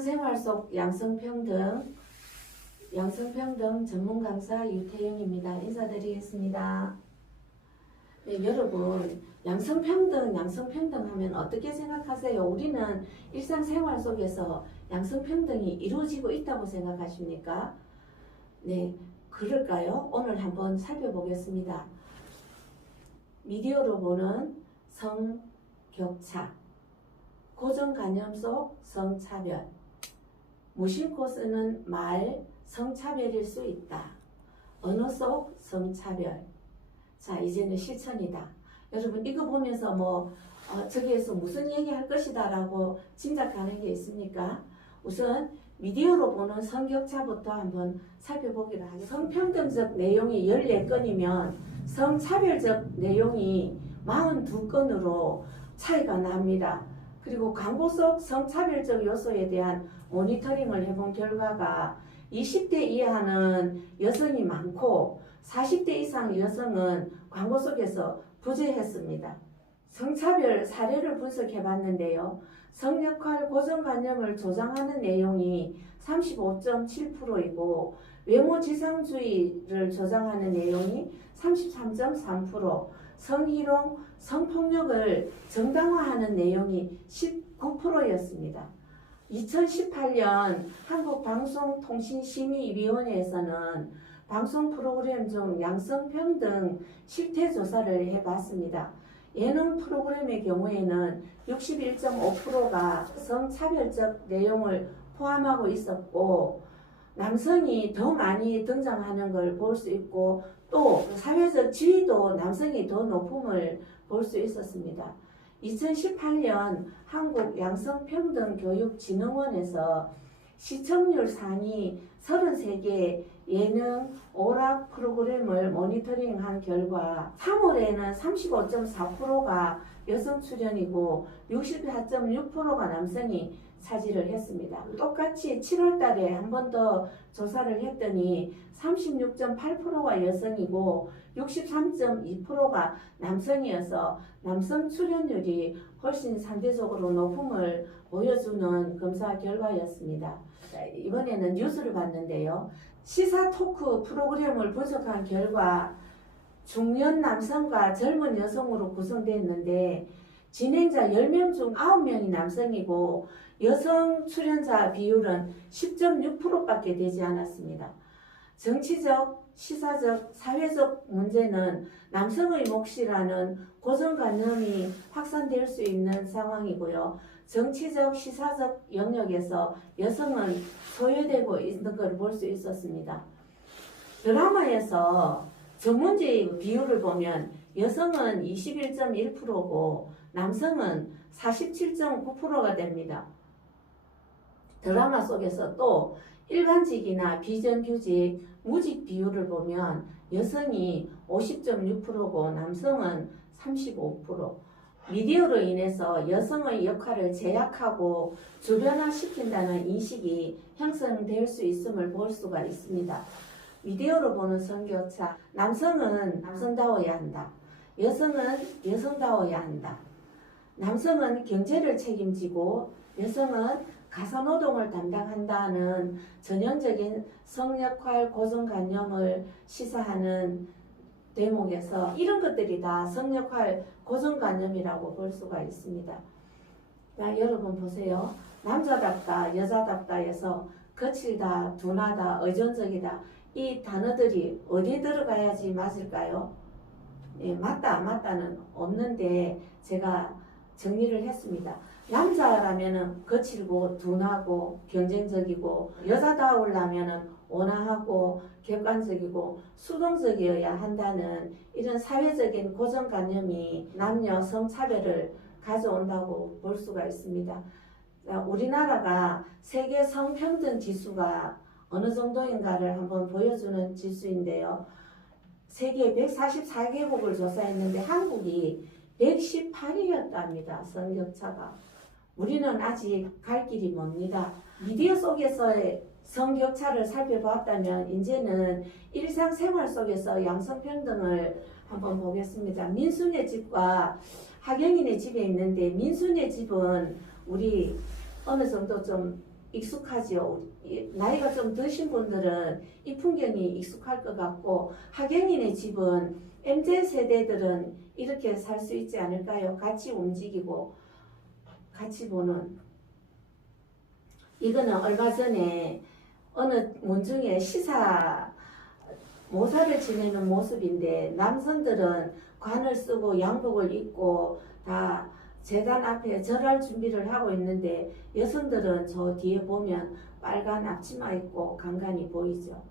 일상생활 속 양성평등 전문 강사 유태영입니다. 인사드리겠습니다. 네, 여러분, 양성평등 하면 어떻게 생각하세요? 우리는 일상생활 속에서 양성평등이 이루어지고 있다고 생각하십니까? 네, 그럴까요? 오늘 한번 살펴보겠습니다. 미디어로 보는 성격차, 고정관념 속 성차별, 무심코 쓰는 말 성차별일 수 있다. 언어 속 성차별. 자, 이제는 실천이다. 여러분, 이거 보면서 저기에서 무슨 얘기할 것이다 라고 짐작하는 게 있습니까? 우선 미디어로 보는 성격차부터 한번 살펴보기로 하겠습니다. 성평등적 내용이 14건이면 성차별적 내용이 42건으로 차이가 납니다. 그리고 광고 속 성차별적 요소에 대한 모니터링을 해본 결과가 20대 이하는 여성이 많고 40대 이상 여성은 광고 속에서 부재했습니다. 성차별 사례를 분석해 봤는데요. 성역할 고정관념을 조장하는 내용이 35.7%이고 외모지상주의를 조장하는 내용이 33.3%, 성희롱, 성폭력을 정당화하는 내용이 19%였습니다. 2018년 한국방송통신심의위원회에서는 방송 프로그램 중 양성평등 실태조사를 해봤습니다. 예능 프로그램의 경우에는 61.5%가 성차별적 내용을 포함하고 있었고 남성이 더 많이 등장하는 걸 볼 수 있고 또 사회적 지위도 남성이 더 높음을 볼 수 있었습니다. 2018년 한국양성평등교육진흥원에서 시청률 상위 33개 예능 오락 프로그램을 모니터링한 결과 3월에는 35.4%가 여성 출연이고 64.6%가 남성이 차지를 했습니다. 똑같이 7월 달에 한 번 더 조사를 했더니 36.8%가 여성이고 63.2%가 남성이어서 남성 출연율이 훨씬 상대적으로 높음을 보여주는 검사 결과였습니다. 이번에는 뉴스를 봤는데요. 시사 토크 프로그램을 분석한 결과 중년 남성과 젊은 여성으로 구성됐는데 진행자 10명 중 9명이 남성이고 여성 출연자 비율은 10.6%밖에 되지 않았습니다. 정치적, 시사적, 사회적 문제는 남성의 몫이라는 고정관념이 확산될 수 있는 상황이고요. 정치적, 시사적 영역에서 여성은 소외되고 있는 걸 볼 수 있었습니다. 드라마에서 전문제의 비율을 보면 여성은 21.1%고 남성은 47.9%가 됩니다. 드라마 속에서 또 일반직이나 비정규직, 무직 비율을 보면 여성이 50.6%고 남성은 35%. 미디어로 인해서 여성의 역할을 제약하고 주변화시킨다는 인식이 형성될 수 있음을 볼 수가 있습니다. 미디어로 보는 성격차, 남성은 남성다워야 한다. 여성은 여성다워야 한다. 남성은 경제를 책임지고 여성은 가사노동을 담당한다는 전형적인 성역할 고정관념을 시사하는 대목에서 이런 것들이 다 성역할 고정관념이라고 볼 수가 있습니다. 자, 여러분 보세요. 남자답다, 여자답다에서 거칠다, 둔하다, 의존적이다 이 단어들이 어디에 들어가야지 맞을까요? 예, 맞다, 안 맞다는 없는데 제가 정리를 했습니다. 남자라면은 거칠고 둔하고 경쟁적이고 여자다우려면은 온화하고 객관적이고 수동적이어야 한다는 이런 사회적인 고정관념이 남녀 성차별을 가져온다고 볼 수가 있습니다. 우리나라가 세계 성평등 지수가 어느 정도인가를 한번 보여주는 지수인데요. 세계 144개국을 조사했는데 한국이 118위였답니다. 성격차가. 우리는 아직 갈 길이 멉니다. 미디어 속에서의 성격차를 살펴보았다면 이제는 일상생활 속에서 양성평등을 한번 보겠습니다. 민수네 집과 하경이네 집에 있는데 민수네 집은 우리 어느 정도 좀 익숙하지요. 나이가 좀 드신 분들은 이 풍경이 익숙할 것 같고 하경인의 집은 MZ 세대들은 이렇게 살 수 있지 않을까요? 같이 움직이고 같이 보는. 이거는 얼마 전에 어느 문중에 모사를 지내는 모습인데 남성들은 관을 쓰고 양복을 입고 다 제단 앞에 절할 준비를 하고 있는데 여성들은 저 뒤에 보면 빨간 앞치마 입고 간간히 보이죠.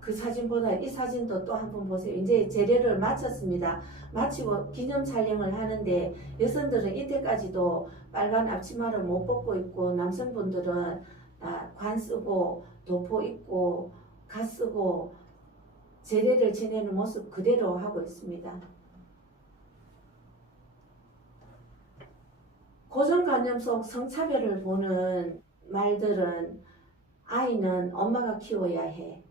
그 사진보다 이 사진도 또 한 번 보세요. 이제 제례를 마쳤습니다. 마치고 기념 촬영을 하는데 여성들은 이때까지도 빨간 앞치마를 못 벗고 있고 남성분들은 관 쓰고 도포 입고 가 쓰고 제례를 지내는 모습 그대로 하고 있습니다. 고정관념 속 성차별을 보는 말들은 아이는 엄마가 키워야 해.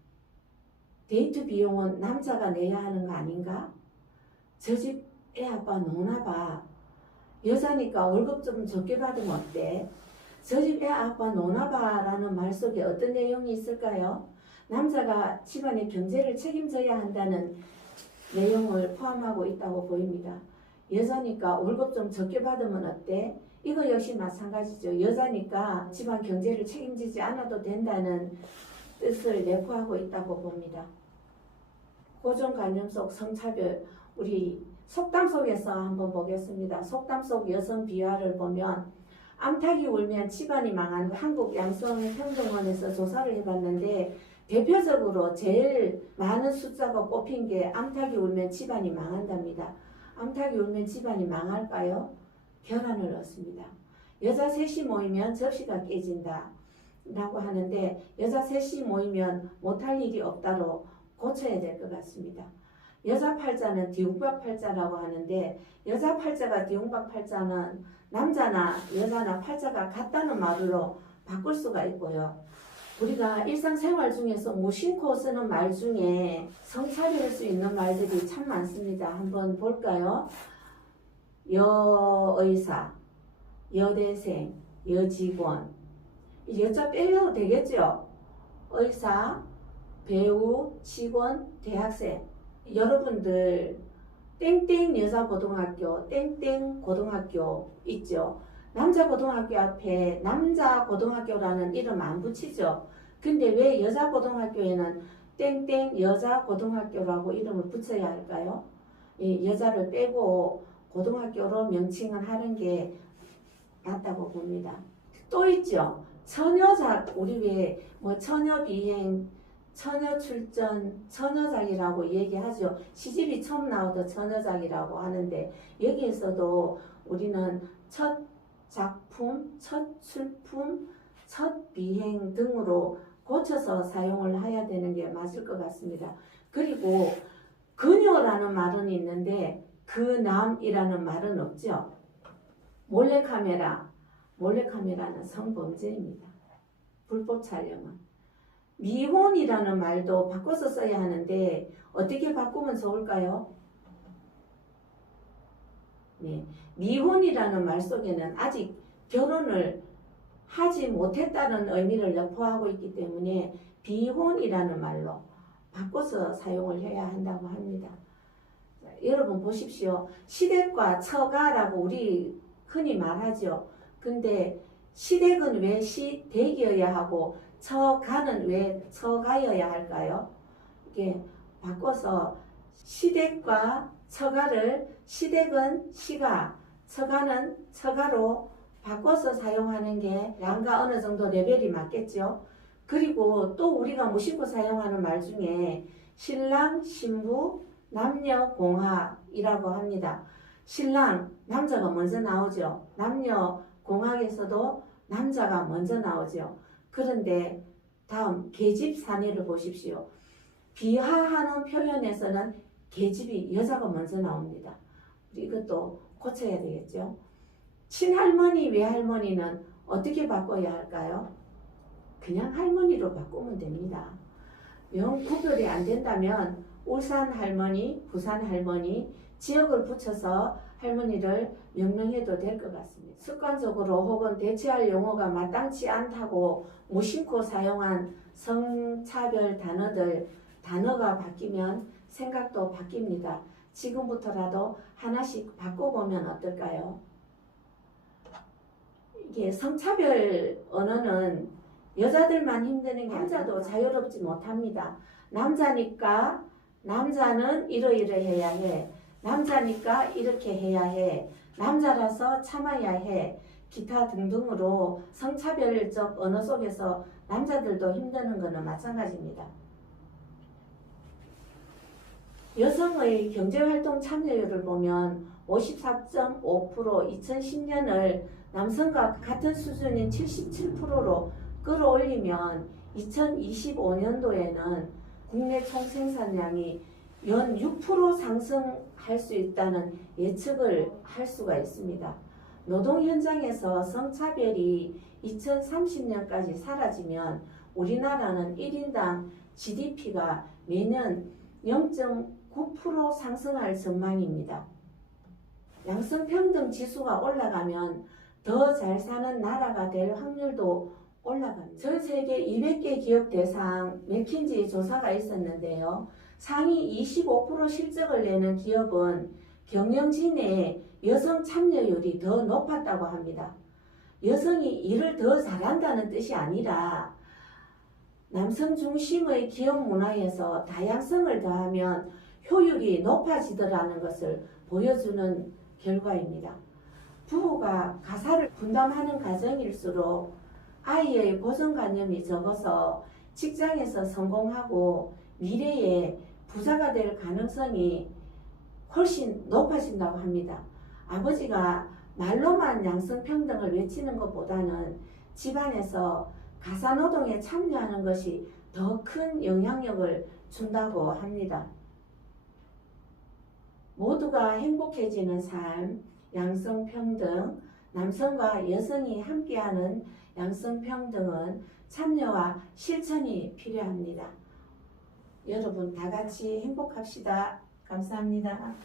데이트 비용은 남자가 내야 하는 거 아닌가? 저 집 애 아빠 노나봐. 여자니까 월급 좀 적게 받으면 어때? 저 집 애 아빠 노나봐 라는 말 속에 어떤 내용이 있을까요? 남자가 집안의 경제를 책임져야 한다는 내용을 포함하고 있다고 보입니다. 여자니까 월급 좀 적게 받으면 어때? 이거 역시 마찬가지죠. 여자니까 집안 경제를 책임지지 않아도 된다는 뜻을 내포하고 있다고 봅니다. 고정관념 속 성차별, 우리 속담 속에서 한번 보겠습니다. 속담 속 여성 비화를 보면 암탉이 울면 집안이 망하는 한국양성평등원에서 조사를 해봤는데 대표적으로 제일 많은 숫자가 꼽힌 게 암탉이 울면 집안이 망한답니다. 암탉이 울면 집안이 망할까요? 결함을 얻습니다. 여자 셋이 모이면 접시가 깨진다 라고 하는데 여자 셋이 모이면 못할 일이 없다로 고쳐야 될 것 같습니다. 여자 팔자는 뒤움박 팔자라고 하는데 여자 팔자가 뒤움박 팔자는 남자나 여자나 팔자가 같다는 말로 바꿀 수가 있고요. 우리가 일상생활 중에서 무심코 쓰는 말 중에 성차별할 수 있는 말들이 참 많습니다. 한번 볼까요? 여의사, 여대생, 여직원. 여자 빼도 되겠죠? 의사, 배우, 직원, 대학생. 여러분들 땡땡 여자고등학교, 땡땡 고등학교 있죠? 남자고등학교 앞에 남자고등학교라는 이름 안 붙이죠? 근데 왜 여자고등학교에는 땡땡 여자고등학교라고 이름을 붙여야 할까요? 여자를 빼고 고등학교로 명칭을 하는 게 맞다고 봅니다. 또 있죠? 우리 왜 처녀비행, 처녀출전, 처녀작이라고 얘기하죠. 시집이 처음 나오던 처녀작이라고 하는데 여기에서도 우리는 첫 작품, 첫 출품, 첫 비행 등으로 고쳐서 사용을 해야 되는 게 맞을 것 같습니다. 그리고 그녀라는 말은 있는데 그남이라는 말은 없죠. 몰래카메라는 성범죄입니다. 불법 촬영은. 미혼이라는 말도 바꿔서 써야 하는데 어떻게 바꾸면 좋을까요? 네, 미혼이라는 말 속에는 아직 결혼을 하지 못했다는 의미를 내포하고 있기 때문에 비혼이라는 말로 바꿔서 사용을 해야 한다고 합니다. 자, 여러분 보십시오. 시댁과 처가라고 우리 흔히 말하죠. 근데 시댁은 왜 시댁이어야 하고 처가는 왜 처가여야 할까요? 이게 바꿔서 시댁과 처가를 시댁은 시가, 처가는 처가로 바꿔서 사용하는 게 양가 어느 정도 레벨이 맞겠죠. 그리고 또 우리가 무심코 사용하는 말 중에 신랑, 신부, 남녀 공학이라고 합니다. 신랑, 남자가 먼저 나오죠. 남녀 공학에서도 남자가 먼저 나오죠. 그런데 다음 계집 사례를 보십시오. 비하하는 표현에서는 계집이 여자가 먼저 나옵니다. 우리 이것도 고쳐야 되겠죠. 친할머니, 외할머니는 어떻게 바꿔야 할까요? 그냥 할머니로 바꾸면 됩니다. 영 구별이 안 된다면 울산 할머니, 부산 할머니, 지역을 붙여서 할머니를 명명해도 될 것 같습니다. 습관적으로 혹은 대체할 용어가 마땅치 않다고 무심코 사용한 성차별 단어가 바뀌면 생각도 바뀝니다. 지금부터라도 하나씩 바꿔보면 어떨까요? 이게 성차별 언어는 여자들만 힘드는 게 남자도 자유롭지 못합니다. 남자니까 남자는 이러이러해야 해. 남자니까 이렇게 해야 해. 남자라서 참아야 해. 기타 등등으로 성차별적 언어 속에서 남자들도 힘드는 것은 마찬가지입니다. 여성의 경제활동 참여율을 보면 54.5% 2010년을 남성과 같은 수준인 77%로 끌어올리면 2025년도에는 국내 총생산량이 연 6% 상승할 수 있다는 예측을 할 수가 있습니다. 노동 현장에서 성차별이 2030년까지 사라지면 우리나라는 1인당 GDP가 매년 0.9% 상승할 전망입니다. 양성평등 지수가 올라가면 더 잘 사는 나라가 될 확률도 올라갑니다. 전 세계 200개 기업 대상 맥킨지 조사가 있었는데요. 상위 25% 실적을 내는 기업은 경영진의 여성 참여율이 더 높았다고 합니다. 여성이 일을 더 잘한다는 뜻이 아니라 남성 중심의 기업 문화에서 다양성을 더하면 효율이 높아지더라는 것을 보여주는 결과입니다. 부부가 가사를 분담하는 가정일수록 아이의 고정관념이 적어서 직장에서 성공하고 미래에 부자가 될 가능성이 훨씬 높아진다고 합니다. 아버지가 말로만 양성평등을 외치는 것보다는 집안에서 가사노동에 참여하는 것이 더 큰 영향력을 준다고 합니다. 모두가 행복해지는 삶, 양성평등, 남성과 여성이 함께하는 양성평등은 참여와 실천이 필요합니다. 여러분 다 같이 행복합시다. 감사합니다.